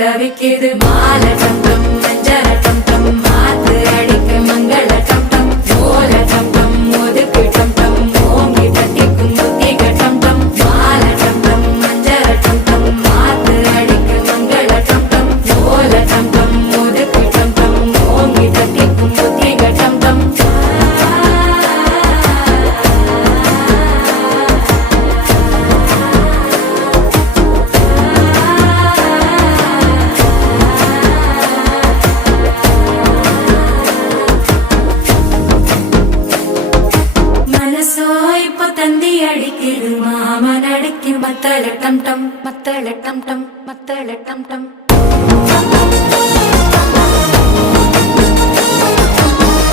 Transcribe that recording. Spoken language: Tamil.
தவிக்குது மால டம் டம் மஞ்சள டம் டம் மாத்து அடிக்க மங்கள டம் டம் ஓல டம் டம் ஒதுக்கு டம் டம் ஓங்கி தட்டிக்கும் முத்திக டம் டம் மால டம் டம் மஞ்சள டம் டம் மாத்து அடிக்க மங்கள டம் டம் ஓல டம் டம் ஒதுக்கு டம் டம் ஓங்கி தட்டிக்கும் முத்திக டம் டம் இப்போ தந்தி அடிக்குது மாமன் அடிக்கு மத்தள டம் டம் மத்தள டம் டம் மத்தள டம் டம்